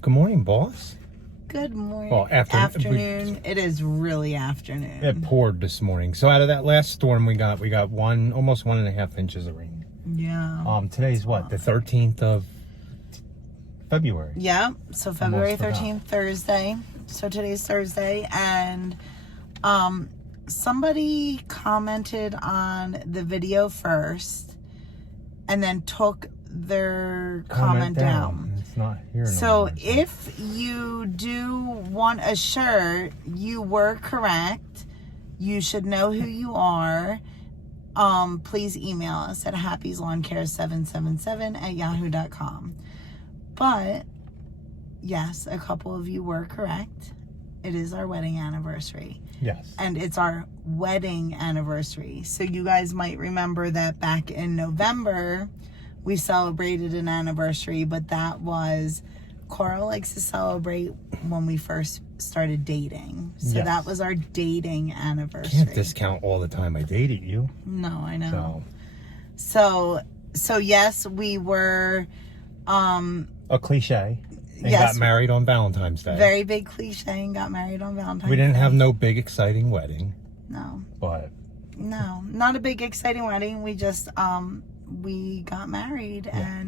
Good morning, boss. Good morning. Well, afternoon. It is really afternoon. It poured this morning. So out of that last storm we got almost 1.5 inches of rain. Yeah. Today's what? The 13th of February. Yeah. So February 13th, Thursday. So today's Thursday, and somebody commented on the video first, and then took their comment down. It's not here. So if you do want a shirt, you were correct. You should know who you are. Please email us at happyslawn777@yahoo.com. But yes, a couple of you were correct. It is our wedding anniversary. Yes. And it's our wedding anniversary. So you guys might remember that back in November, we celebrated an anniversary, but that was, Carl likes to celebrate when we first started dating. So yes. That was our dating anniversary. Can't discount all the time I dated you. No, I know. So yes, we were a cliche. And yes, got married on Valentine's Day. Very big cliche, and got married on Valentine's Day. We didn't have no big exciting wedding. No. But no, not a big exciting wedding. We just we got married, yeah.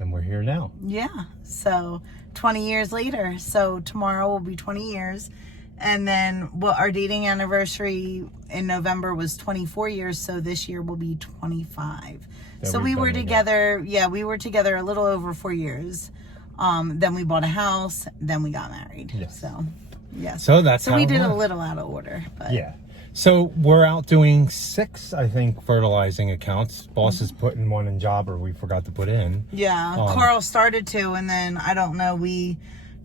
And we're here now. Yeah. So 20 years later. So tomorrow will be 20 years. And then our dating anniversary in November was 24 years. So this year will be 25. So we were together. Yeah, we were together a little over 4 years. Then we bought a house. Then we got married. Yes. So, yes. So that's so how we it did was. a little out of order. But yeah. So we're out doing 6, I think, fertilizing accounts. Boss is putting one in Jobber we forgot to put in. Yeah. Carl started to, and then I don't know. We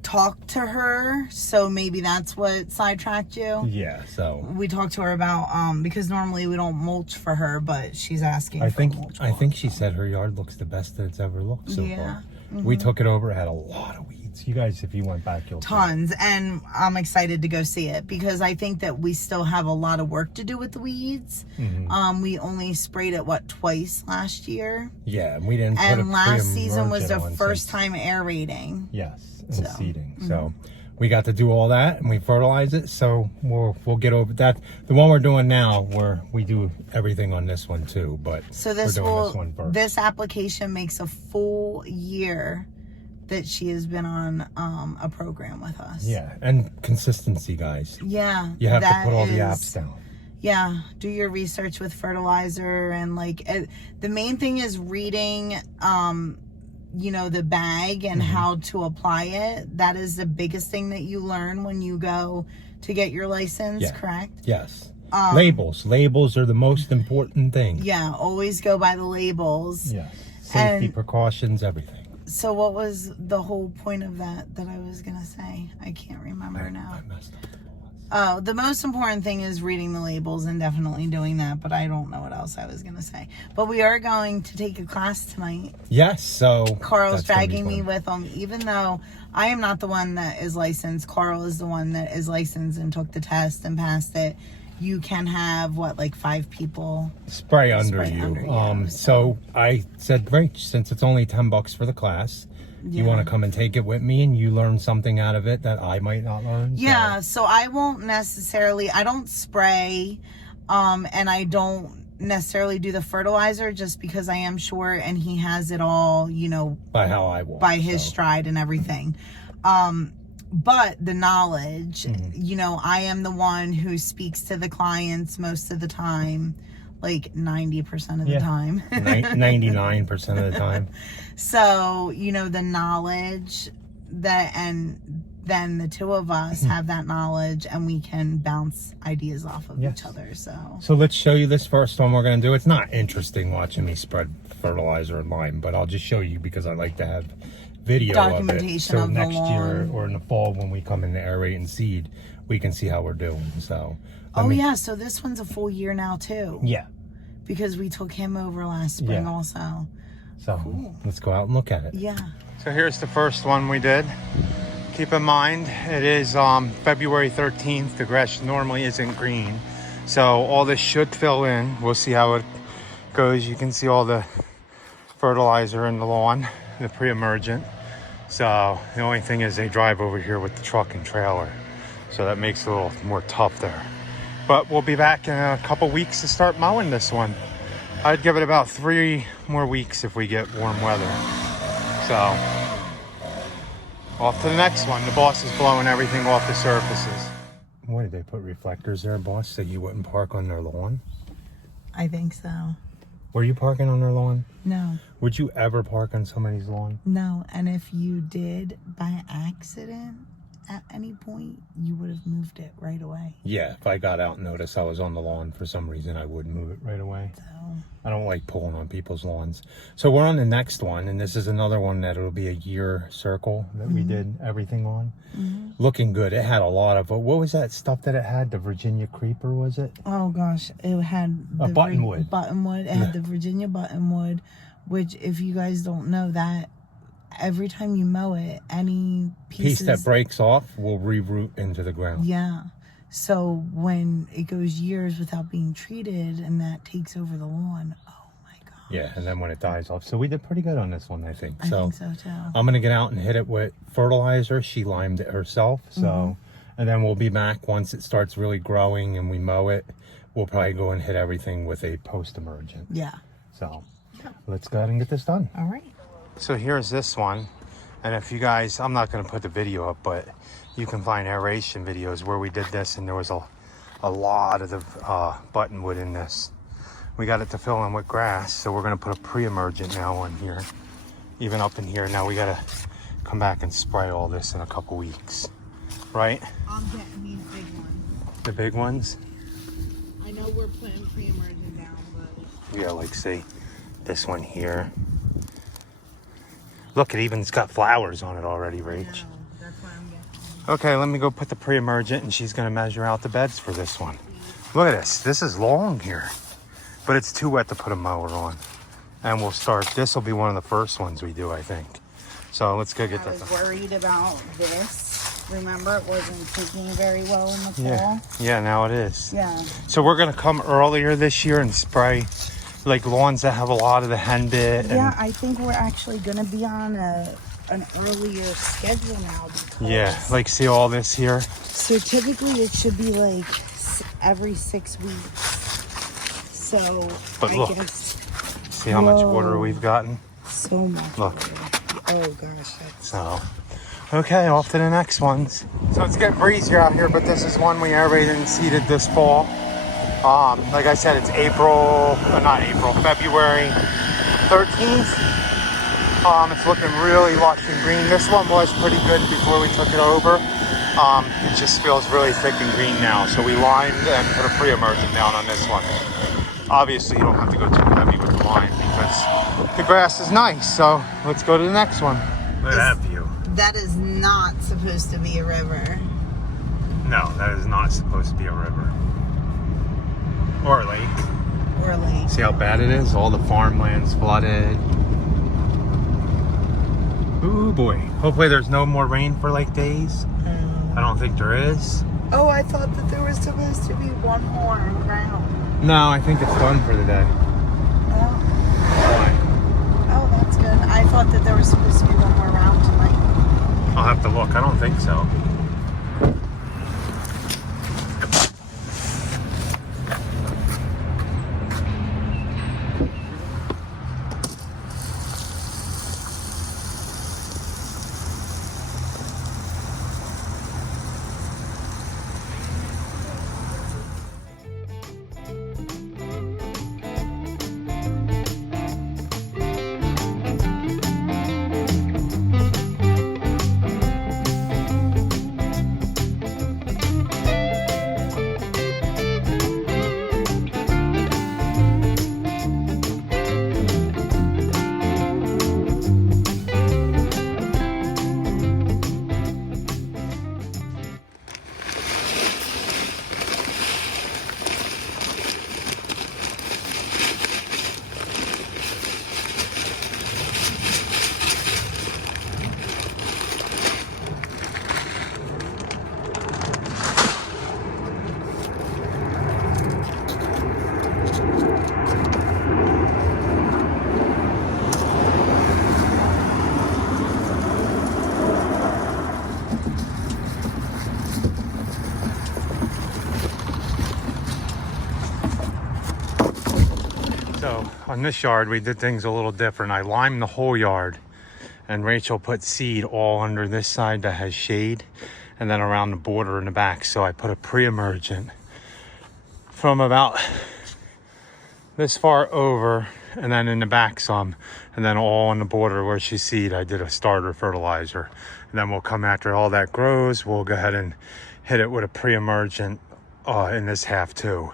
talked to her, so maybe that's what sidetracked you. Yeah. So we talked to her about because normally we don't mulch for her, but she's asking. I think she said her yard looks the best that it's ever looked so far. Mm-hmm. We took it over. It had a lot of weeds. You guys, if you went back, you'll tons. And I'm excited to go see it because I think that we still have a lot of work to do with the weeds. Mm-hmm. We only sprayed it twice last year. Yeah, and we didn't. And last season was the first time aerating. Yes, and seeding. Mm-hmm. So we got to do all that, and we fertilize it. So we'll get over that. The one we're doing now, we do everything on this one too. But so this this application makes a full year that she has been on a program with us. Yeah, and consistency, guys. Yeah, you have to put all the apps down. Yeah, do your research with fertilizer, and the main thing is reading the bag and how to apply it. That is the biggest thing that you learn when you go to get your license, correct? Yes. Labels are the most important thing. Yeah, always go by the labels. Yes. Safety precautions, everything. So what was the whole point of that I was going to say? I can't remember now. I messed up the boss. Oh, the most important thing is reading the labels and definitely doing that, but I don't know what else I was going to say. But we are going to take a class tonight. Yes, so Carl's dragging me with him, even though I am not the one that is licensed. Carl is the one that is licensed and took the test and passed it. You can have 5 people spray under you. So I said, great, since it's only $10 for the class, you want to come and take it with me, and you learn something out of it that I might not learn. Yeah. So I won't necessarily. I don't spray, and I don't necessarily do the fertilizer just because I am short, and he has it all. By how I want. By his stride and everything. But the knowledge, I am the one who speaks to the clients most of the time, 90% of the time. 99% of the time. So, the knowledge and then the two of us have that knowledge, and we can bounce ideas off of each other. So let's show you this first one we're going to do. It's not interesting watching me spread fertilizer and lime, but I'll just show you because I like to have video documentation of it, so next year or in the fall when we come in to aerate and seed, we can see how we're doing. So so this one's a full year now too. Yeah, because we took him over last spring also. So let's go out and look at it. Yeah. So here's the first one we did. Keep in mind it is February 13th. The grass normally isn't green, so all this should fill in. We'll see how it goes. You can see all the fertilizer in the lawn, the pre-emergent. So the only thing is they drive over here with the truck and trailer. So that makes it a little more tough there. But we'll be back in a couple weeks to start mowing this one. I'd give it about 3 more weeks if we get warm weather. So off to the next one. The boss is blowing everything off the surfaces. What did they put reflectors there, boss, so you wouldn't park on their lawn? I think so. Were you parking on their lawn? No. Would you ever park on somebody's lawn? No, and if you did by accident at any point, you would have moved it right away. Yeah, if I got out and noticed I was on the lawn for some reason, I would move it right away. So I don't like pulling on people's lawns. So we're on the next one, and this is another one that it'll be a year circle that we did everything on. Looking good. It had a lot of, what was that stuff that it had? The Virginia Creeper, was it? oh gosh, it had A buttonwood. Buttonwood. It had the Virginia buttonwood, which, if you guys don't know, that every time you mow it, any Piece that breaks off will reroot into the ground. Yeah. So when it goes years without being treated and that takes over the lawn, oh my god. Yeah, and then when it dies off. So we did pretty good on this one, I think. I think so too. I'm going to get out and hit it with fertilizer. She limed it herself. So, and then we'll be back once it starts really growing and we mow it. We'll probably go and hit everything with a post-emergent. Yeah. So let's go ahead and get this done. All right. So here's this one. And if you guys, I'm not going to put the video up, but you can find aeration videos where we did this, and there was a lot of the buttonwood in this. We got it to fill in with grass, so we're going to put a pre-emergent now on here, even up in here. Now we got to come back and spray all this in a couple weeks, right? I'm getting these big ones. The big ones? I know we're putting pre-emergent down, but Yeah, like see this one here. Look, it even's got flowers on it already, Rach. that's why I'm getting. Okay, let me go put the pre-emergent, and she's going to measure out the beds for this one. Look at this. This is long here, but it's too wet to put a mower on. And we'll start. This will be one of the first ones we do, I think. So let's go get I that. was worried about this. Remember, it wasn't taking very well in the fall. Yeah, now it is. Yeah. So we're going to come earlier this year and spray like lawns that have a lot of the hen bit. Yeah, I think we're actually going to be on an earlier schedule now. Yeah, like see all this here? So typically it should be like every 6 weeks. So But I look. guess See how much Whoa. water we've gotten? so much. Look. water. Oh gosh, that's So, okay, off to the next ones. So it's getting breezier out here, but this is one we aerated and seeded this fall. Like I said, it's February 13th. It's looking really lush and green. This one was pretty good before we took it over. It just feels really thick and green now. So we limed and put a pre-emergent down on this one. Obviously, you don't have to go too heavy with the lime because the grass is nice. So let's go to the next one. Look at that view. That is not supposed to be a river. No, that is not supposed to be a river. Or a lake. Or a lake. See how bad it is? All the farmland's flooded. Ooh boy. Hopefully there's no more rain for like days. I don't think there is. Oh, I thought that there was supposed to be one more round. No, I think it's done for the day. Oh, Why? oh, that's good. I thought that there was supposed to be one more round tonight. I'll have to look. I don't think so. on this yard, we did things a little different. I limed the whole yard, and Rachel put seed all under this side that has shade, and then around the border in the back. So I put a pre-emergent from about this far over, and then in the back some, and then all on the border where she's seed, I did a starter fertilizer. And then we'll come after all that grows, we'll go ahead and hit it with a pre-emergent in this half too.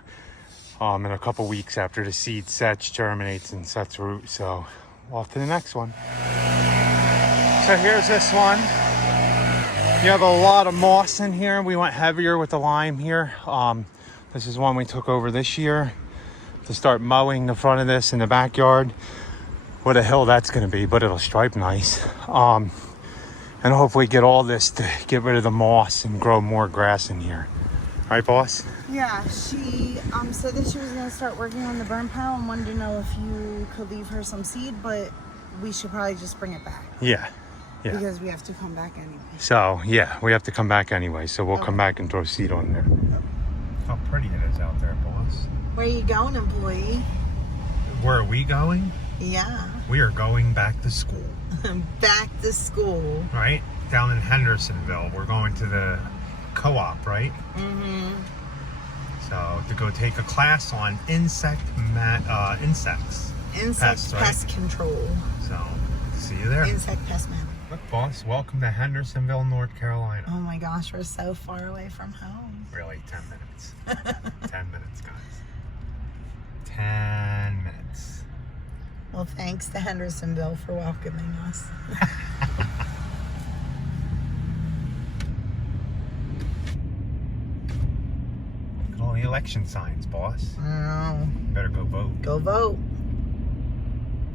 In a couple weeks after the seed sets, germinates, and sets root. So off to the next one. So here's this one. You have a lot of moss in here. We went heavier with the lime here. This is one we took over this year to start mowing the front of this in the backyard. What a hill that's going to be, but it'll stripe nice. And hopefully get all this to get rid of the moss and grow more grass in here. Right, boss? Yeah, she said that she was going to start working on the burn pile and wanted to know if you could leave her some seed, but we should probably just bring it back. Yeah. Because we have to come back anyway. So, yeah, we have to come back anyway. So we'll come back and throw seed on there. How pretty it is out there, boss. Where are you going, employee? Where are we going? Yeah. We are going back to school. Back to school. Right? Down in Hendersonville. We're going to the co-op, right? Mm-hmm. So to go take a class on insects. Pests, right? Pest control. So see you there. Insect pest management. Look, boss, welcome to Hendersonville, North Carolina. Oh my gosh, we're so far away from home. Really, 10 minutes. 10 minutes, guys. 10 minutes. Well, thanks to Hendersonville for welcoming us. All the election signs, boss. I know. Better go vote. Go vote.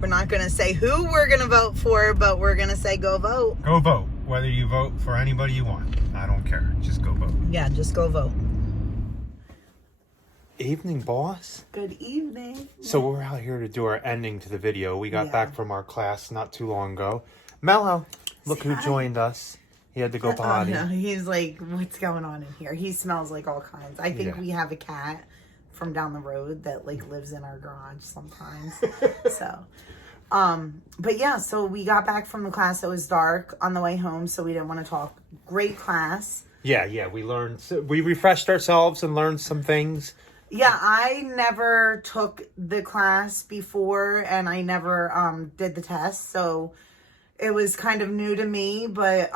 We're not going to say who we're going to vote for, but we're going to say go vote. Go vote. Whether you vote for anybody you want. I don't care. Just go vote. Yeah, just go vote. Evening, boss. Good evening. So we're out here to do our ending to the video. We got back from our class not too long ago. Mello, look who joined us. He had to go potty. No, he's like, what's going on in here? He smells like all kinds. I think we have a cat from down the road that like lives in our garage sometimes. So, but yeah, so we got back from the class. It was dark on the way home, so we didn't want to talk. Great class. Yeah, we learned, we refreshed ourselves and learned some things. Yeah, I never took the class before, and I never did the test, so it was kind of new to me, but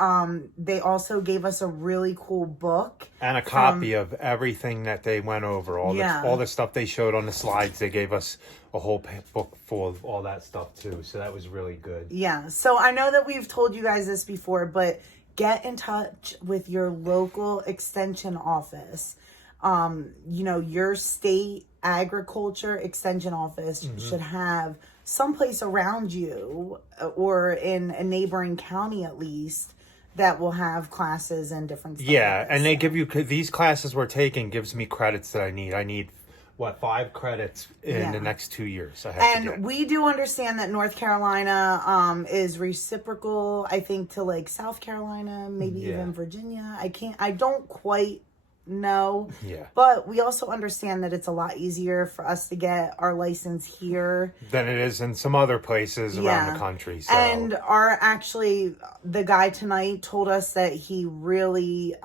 they also gave us a really cool book. And a copy of everything that they went over, all the stuff they showed on the slides. They gave us a whole book full of all that stuff, too, so that was really good. Yeah, so I know that we've told you guys this before, but get in touch with your local extension office. You know, your state agriculture extension office should have someplace around you or in a neighboring county at least that will have classes and different stuff. Yeah, and they give you, these classes we're taking gives me credits that I need. I need, 5 credits in the next 2 years. And we do understand that North Carolina is reciprocal, I think, to like South Carolina, maybe even Virginia. I don't quite know. Yeah. But we also understand that it's a lot easier for us to get our license here than it is in some other places around the country. So. And the guy tonight told us that he really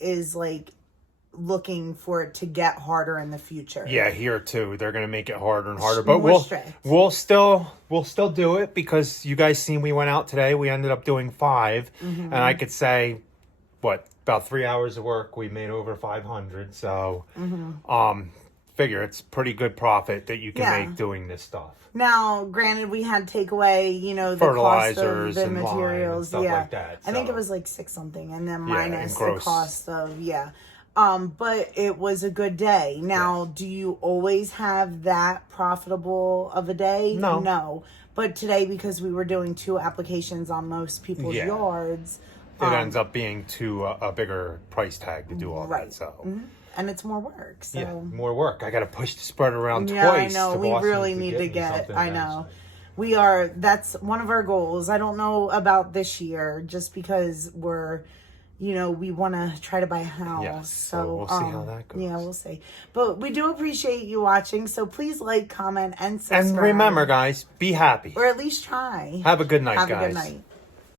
is like looking for it to get harder in the future. Yeah, here too. They're going to make it harder and harder, but we'll still do it because you guys seen we went out today. We ended up doing 5 and I could say about 3 hours of work, we made over 500. So, figure it's pretty good profit that you can make doing this stuff. Now, granted, we had to take away, the fertilizers cost of the materials, and stuff like that. So. I think it was like 6 something, and then minus the cost of but it was a good day. Now, do you always have that profitable of a day? No. But today, because we were doing 2 applications on most people's yards. It ends up being a bigger price tag to do all that. So, and it's more work. So more work. I got to push the spread around twice. Yeah, I know. We really need to get. I know. We are. That's one of our goals. I don't know about this year, just because we're, you know, we want to try to buy a house. Yes, so we'll see how that goes. Yeah, we'll see. But we do appreciate you watching. So please like, comment, and subscribe. And remember, guys, be happy. Or at least try. Have a good night, guys. Have a good night.